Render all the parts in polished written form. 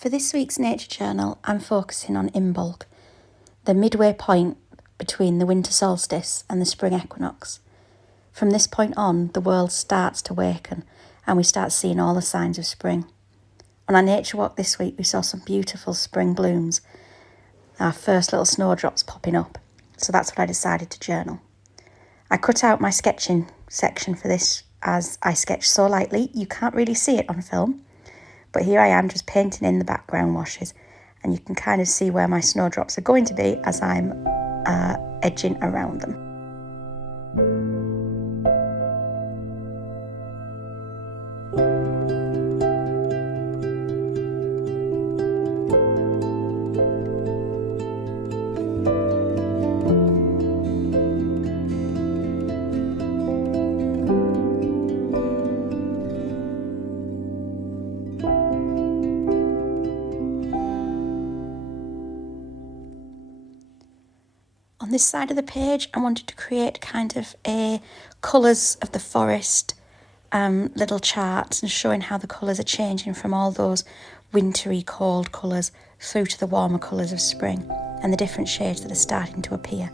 For this week's nature journal, I'm focusing on Imbolc, the midway point between the winter solstice and the spring equinox. From this point on, the world starts to waken and we start seeing all the signs of spring. On our nature walk this week, we saw some beautiful spring blooms, our first little snowdrops popping up. So that's what I decided to journal. I cut out my sketching section for this as I sketch so lightly, you can't really see it on film. But here I am just painting in the background washes, and you can kind of see where my snowdrops are going to be as I'm edging around them. On this side of the page, I wanted to create kind of a colours of the forest little chart and showing how the colours are changing from all those wintry cold colours through to the warmer colours of spring and the different shades that are starting to appear.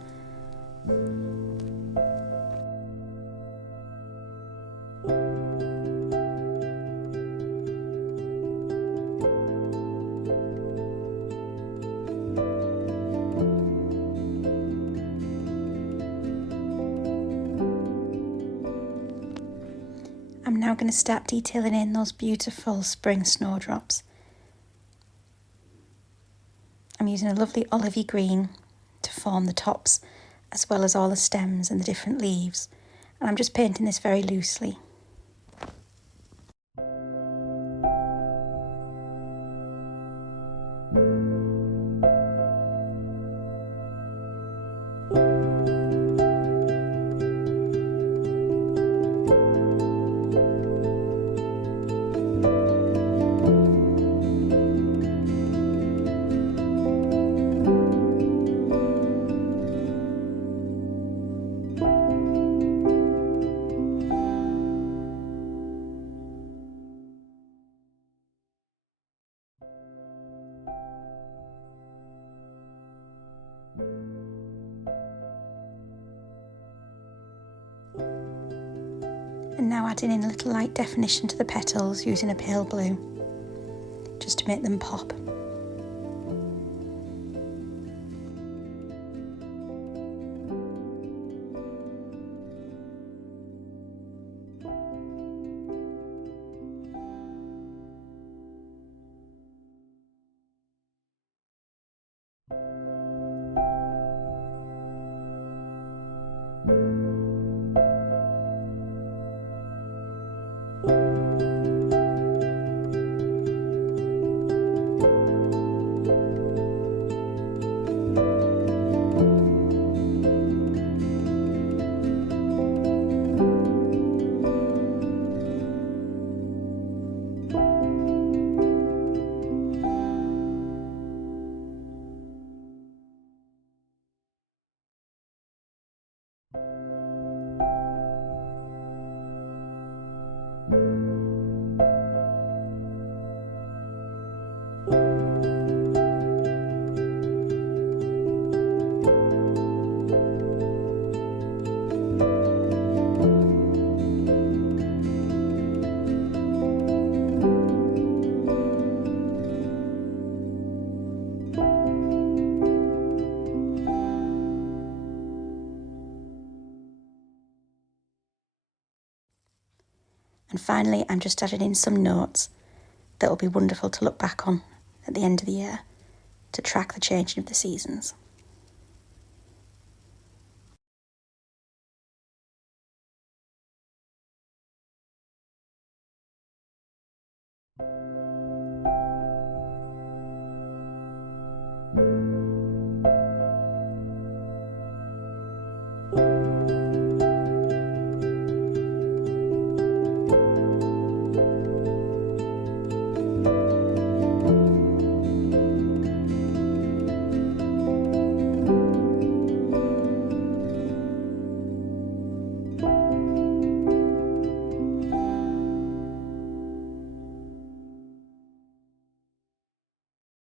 I'm now going to start detailing in those beautiful spring snowdrops. I'm using a lovely olivey green to form the tops as well as all the stems and the different leaves, and I'm just painting this very loosely. And now adding in a little light definition to the petals using a pale blue, just to make them pop. And finally, I'm just adding in some notes that will be wonderful to look back on at the end of the year to track the changing of the seasons.